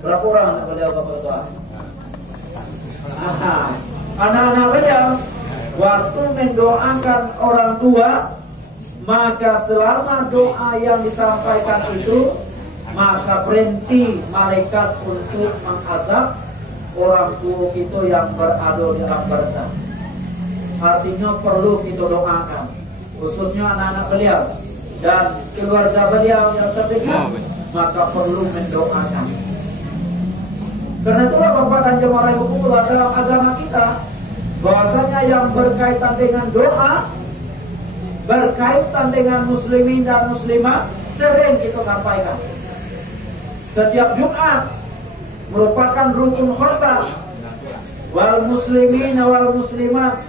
Berapa orang anak beliau Bapak Ketua? Anak-anak beliau waktu mendoakan orang tua, maka selama doa yang disampaikan itu, maka berhenti malaikat untuk mengazab orang tua kita yang berada di dalam barzah. Artinya perlu kita doakan, khususnya anak-anak beliau dan keluarga beliau yang terdekat, maka perlu mendoakan. Karena itulah Bapak dan jemaah rahimahumullah, dalam agama kita bahwasanya yang berkaitan dengan doa, berkaitan dengan muslimin dan muslimat, sering kita sampaikan. Setiap Jumat merupakan rukun khutbah. Wal muslimin wal muslimat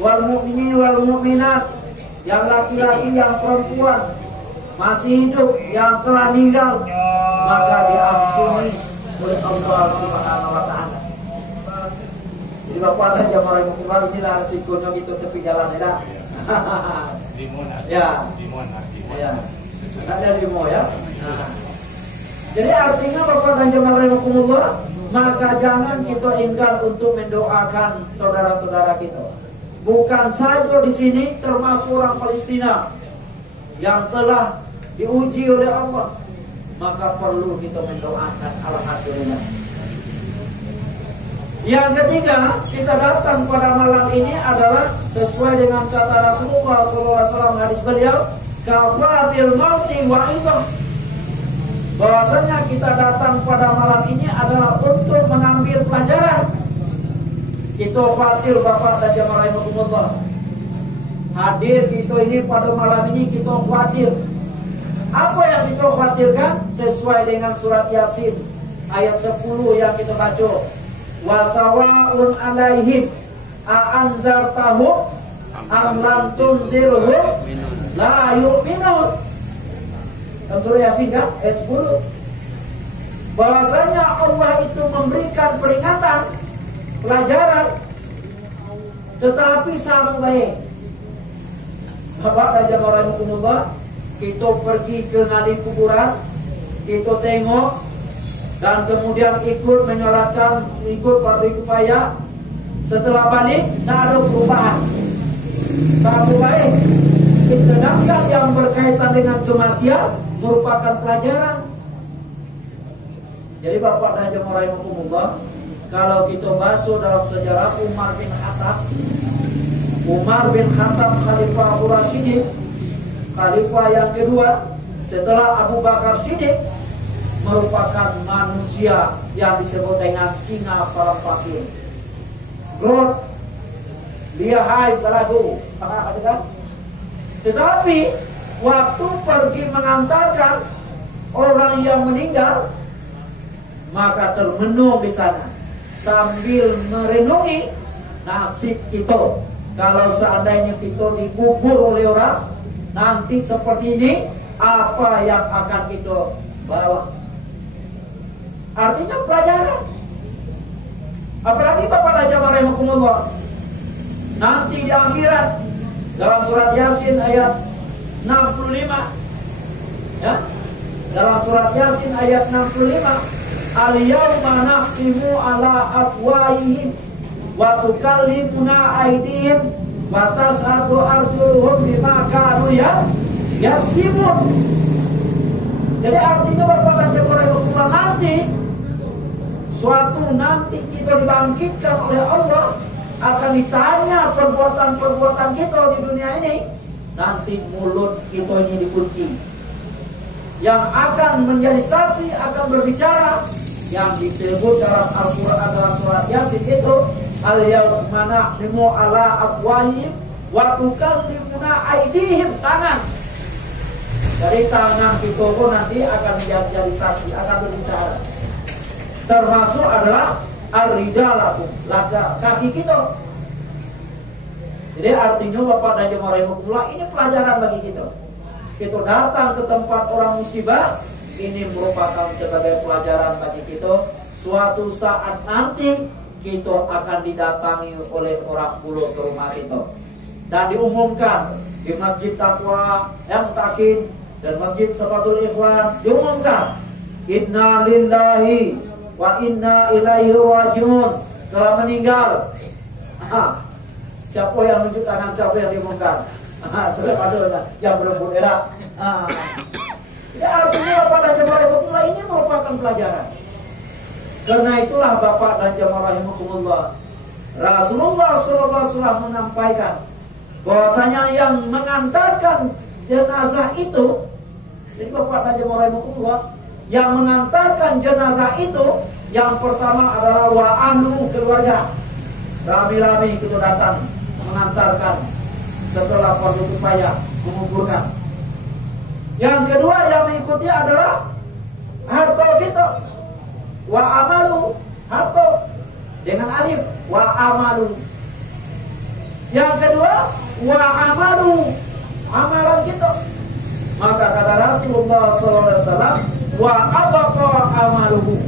wal mu'minin wal mu'minat, yang laki-laki yang perempuan masih hidup yang telah meninggal, maka diampuni oleh Allah Subhanahu wa taala. Jadi Bapak dan jemaah rahimahumullah, inilah resikonya gitu tepi jalan ya. Ya. Ya. Ada limo ya. Nah. Jadi artinya Bapak dan jemaah rahimahumullah, maka jangan kita enggan untuk mendoakan saudara-saudara kita. Bukan saja di sini, termasuk orang Palestina yang telah diuji oleh Allah, maka perlu kita mendoakan. Alhamdulillah. Yang ketiga, kita datang pada malam ini adalah sesuai dengan kata Rasulullah SAW, hadis beliau, kafatil mauti wa'izah. Bahwasanya kita datang pada malam ini adalah untuk mengambil pelajaran. Kita khawatir Bapak dan jemaah rahimahumullah, hadir kita ini pada malam ini kita khawatir. Apa yang kita khawatirkan? Sesuai dengan surat Yasin ayat 10 yang kita baca. Wasawa'un alaihim a'anzartahum am lam tunzirhum la yu'minun. Surah Yasin kan ayat 10. Bahwasanya Allah itu memberikan peringatan, pelajaran, tetapi sama baik. Bapak dan jemaah rahimahumullah, kita pergi ke nadi kuburan, kita tengok dan kemudian ikut menyolatkan, ikut fardu kifayah. Setelah balik tak ada perubahan, sama baik. Sedangkan yang berkaitan dengan kematian merupakan pelajaran. Jadi Bapak dan jemaah rahimahumullah, kalau kita baca dalam sejarah Umar bin Khattab Khalifah Abu Rasyidin, Khalifah yang kedua setelah Abu Bakar Siddiq, merupakan manusia yang disebut dengan singa para fakir. Growth, dia hai belagu, tetapi waktu pergi mengantarkan orang yang meninggal, maka termenung di sana sambil merenungi nasib kita. Kalau seandainya kita dikubur oleh orang nanti seperti ini, apa yang akan kita bawa? Artinya pelajaran. Apalagi Bapak dan jemaah rahimahumullah, nanti di akhirat dalam surat Yasin ayat 65, ya, dalam surat Yasin ayat 65, al-yawma nakhtimu ala afwahihim wa tukallimuna aydihim wa tashhadu arjuluhum bima kanu yaksibun. Jadi artinya Bapak dan jemaah rahimahumullah, nanti kita dibangkitkan oleh Allah, akan ditanya perbuatan-perbuatan kita di dunia ini. Nanti mulut kita ini dikunci. Yang akan menjadi saksi, akan berbicara, yang disebut dalam Al-Quran dalam surat Yasin itu, al-yawma nakhtimu ala afwahihim wa tukallimuna aydihim, tangan. Dari tangan kita pun nanti akan menjadi saksi, akan berbicara. Termasuk adalah ar-rijalatu, kaki kita. Jadi artinya Bapak dan jemaah rahimahumullah, ini pelajaran bagi kita. Kita datang ke tempat orang musibah, ini merupakan sebagai pelajaran bagi kita. Suatu saat nanti kita akan didatangi oleh orang pulau ke rumah kita dan diumumkan di Masjid Taqwa yang Mutakin dan Masjid Safatul Ikhwan, diumumkan inna lillahi wa inna ilaihi rajiun, telah meninggal. Siapa yang nunjuk tangan, siapa yang diumumkan? Terus ada yang berebut era. Ya artinya Bapak dan jemaah rahimakumullah, ini merupakan pelajaran. Karena itulah Bapak dan jemaah rahimakumullah, Rasulullah SAW menyampaikan bahwasanya yang mengantarkan jenazah itu, jadi Bapak dan jemaah rahimakumullah, yang mengantarkan jenazah itu yang pertama adalah wa ahlu, keluarga. Rami-rami kita datang mengantarkan setelah fardu kifayah menguburkan. Yang kedua yang mengikuti adalah harta kita. Wa amalu, harta dengan alif, wa amalu. Yang kedua wa amalu, amalan kita. Maka kata Rasulullah SAW, wa abaqa amaluhu,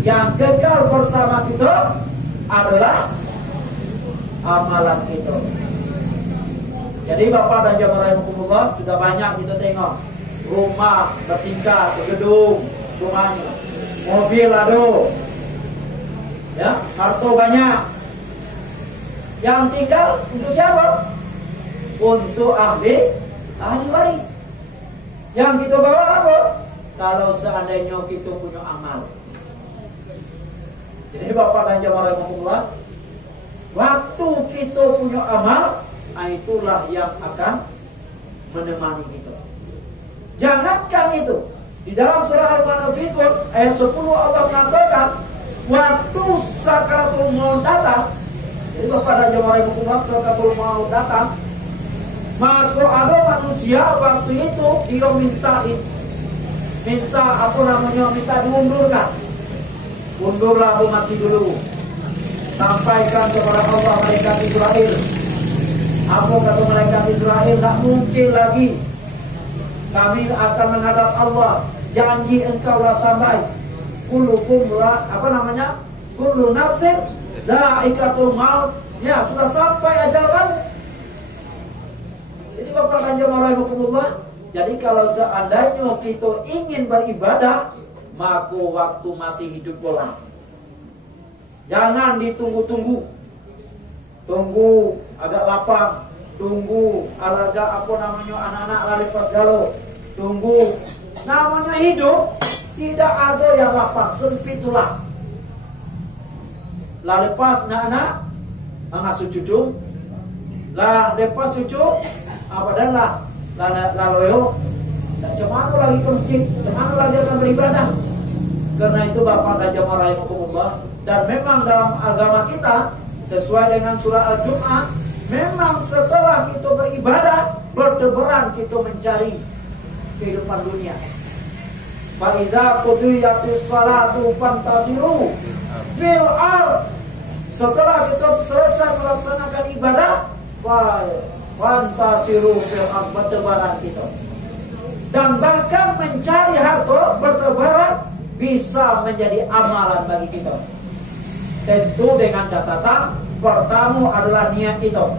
yang kekal bersama kita adalah amalan kita. Jadi Bapak dan jemaah rahimakumullah, sudah banyak kita tengok rumah bertingkat, gedung, rumahnya, mobil ada, ya, harta banyak. Yang tinggal untuk siapa? Untuk ahli waris. Yang kita bawa apa? Kalau seandainya kita punya amal. Jadi Bapak dan jemaah rahimakumullah, waktu kita punya amal, itulah yang akan menemani kita. Jangankan itu, di dalam surah Al-Munafiqun ayat 10 Allah mengatakan waktu sakaratul maut datang. Jadi Bapak dan jemaah rahimakumullah, sakaratul maut datang, maka ada manusia waktu itu dia minta diundurkan. Undurlah aku mati dulu. Sampaikan kepada Allah malaikat Israel. Apa kata malaikat Israel? Tak mungkin lagi. Kami akan menghadap Allah. Janji engkaulah sampai. Kullu nafsin za'iqatul maut. Ya, sudah sampai ajal kamu. Jadi Bapak dan jemaah rahimakumullah, jadi kalau seandainya kita ingin beribadah, maka waktu masih hidup bola. Jangan ditunggu-tunggu. Tunggu agak lapang, tunggu agak anak-anak lari pas galau. Tunggu. Namanya hidup tidak ada yang lapang, sempit tulang. Lah lepas anak-anak ngasuh cucu. Lah lepas cucu apa dan loyo. Cemana lagi ke masjid, cemana lagi akan beribadah. Karena itu Bapak dan jemaah rahimakumullah, dan memang dalam agama kita sesuai dengan surah Al-Jum'ah, memang setelah kita beribadah, berdebaran kita mencari kehidupan dunia. Fa iza qudiyatis shalatu fantasiru fil ard. Setelah kita selesai melaksanakan ibadah, fantasiru fil ard, berdebaran kita. Dan bahkan mencari harta, bertebaran, bisa menjadi amalan bagi kita. Tentu dengan catatan, pertama adalah niat kita.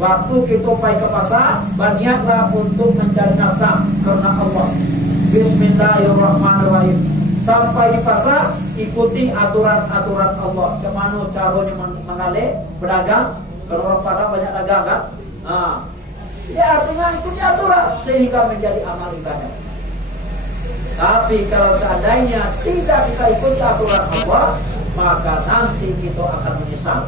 Waktu kita pergi ke pasar, berniatlah untuk mencari nafkah karena Allah. Bismillahirrahmanirrahim. Sampai di pasar, ikuti aturan-aturan Allah. Bagaimana caranya mengalir, berdagang. Kalau orang Padang banyak dagang kan? Ya artinya ikuti aturan sehingga menjadi amal ibadah. Tapi kalau seandainya tidak kita ikuti aturan Allah, maka nanti kita akan menyesal.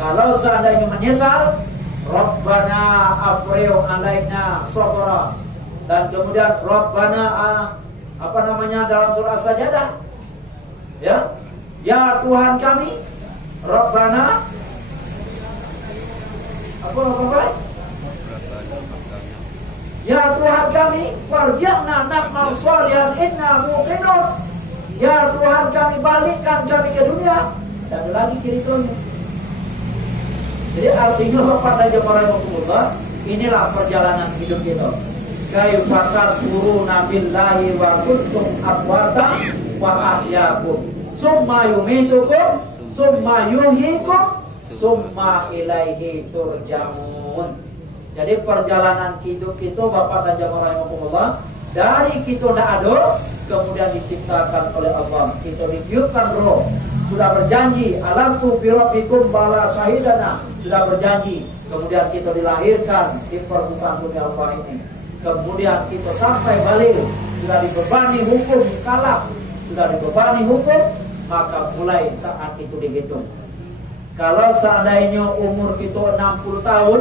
Kalau seandainya menyesal, Rabbana afrigh alaina sabra. Dan kemudian Rabbana dalam surah Sajadah, ya Tuhan kami, Rabbana apa? Ya Tuhan kami, farji'na na'mal shalihan inna muqinun. Ya Tuhan kami, balikkan kami ke dunia. Dan lagi ceritanya. Jadi artinya Bapak dan jemaah rahimakumullah, inilah perjalanan hidup kita. Kaifa takfuruna billahi wa kuntum amwatan wa ahyaakum. Summa yumitukum, summa yuhyikum, summa ilaihi turja'un. Jadi perjalanan hidup kita Bapak dan jemaah rahimakumullah, dari kita tidak ada kemudian diciptakan oleh Allah. Itu ditiupkan roh. Sudah berjanji, alastu birabbikum bala syahidana. Sudah berjanji. Kemudian kita dilahirkan di permukaan dunia Allah ini. Kemudian kita sampai balik, sudah dibebani hukum kalaf, sudah dibebani hukum, maka mulai saat itu dihitung. Kalau seandainya umur kita 60 tahun,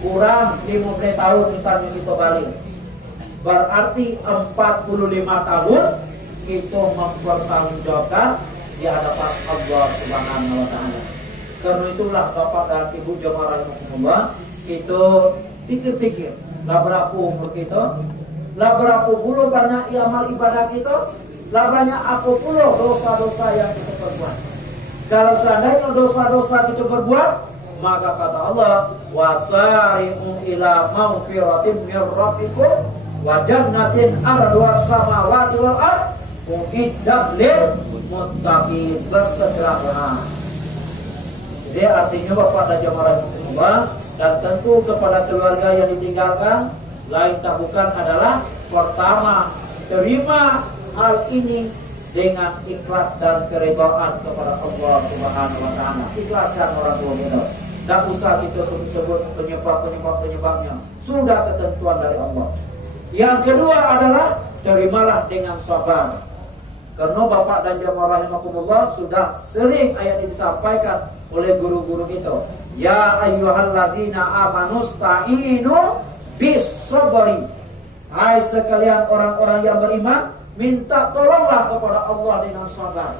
kurang 15 tahun misalnya kita balik, berarti 45 tahun kita mempertanggungjawabkan di hadapan Allah Subhanahu wa Ta'ala. Karena itulah Bapak dan Ibu jemaah rahimakumullah, kita pikir-pikir, lah berapa umur kita, lah berapa puluh banyak amal ibadah kita, lah banyak apa puluh dosa-dosa yang kita perbuat. Kalau seandainya dosa-dosa kita berbuat, maka kata Allah, wasari'u ila maghfiratin mir rabbikum wa jannatin arduha samawati wal ard uiddat lil muttaqin. Bersegeralah. Jadi artinya Bapak dan jemaah rahimakumullah, dan tentu kepada keluarga yang ditinggalkan, lain tak bukan adalah pertama, terima hal ini dengan ikhlas dan keridhaan kepada Allah Subhanahu wa Ta'ala. Ikhlaskan orang tua kita. Tak usah kita sebut penyebabnya. Sudah ketentuan dari Allah. Yang kedua adalah terimalah dengan sabar. Karena Bapak dan jemaah rahimakumullah sudah sering ayat ini disampaikan oleh guru-guru kita. Ya ayyuhallazina amanu sta'inu bis sabri. Hai sekalian orang-orang yang beriman, minta tolonglah kepada Allah dengan sabar.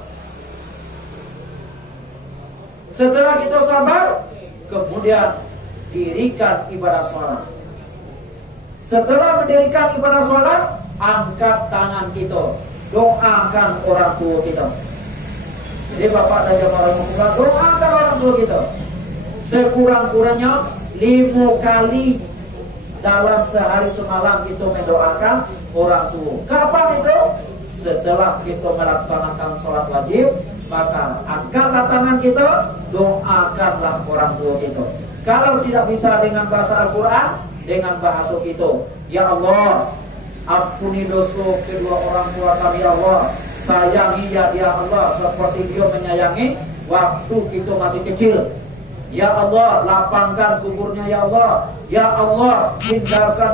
Setelah kita sabar, kemudian dirikan ibadah sholat. Setelah mendirikan ibadah sholat, angkat tangan kita, doakan orang tua kita. Jadi Bapak dan jemaah rahimakumullah, doakan orang tua kita sekurang-kurangnya 5 kali dalam sehari semalam kita mendoakan orang tua. Kapan itu? Setelah kita melaksanakan sholat wajib, maka angkatlah tangan kita, doakanlah orang tua kita. Kalau tidak bisa dengan bahasa Al-Quran, dengan bahasa kita. Ya Allah, ampuni dosa kedua orang tua kami ya Allah. Sayangi ya Allah seperti dia menyayangi waktu kita masih kecil. Ya Allah, lapangkan kuburnya ya Allah. Ya Allah, hindarkan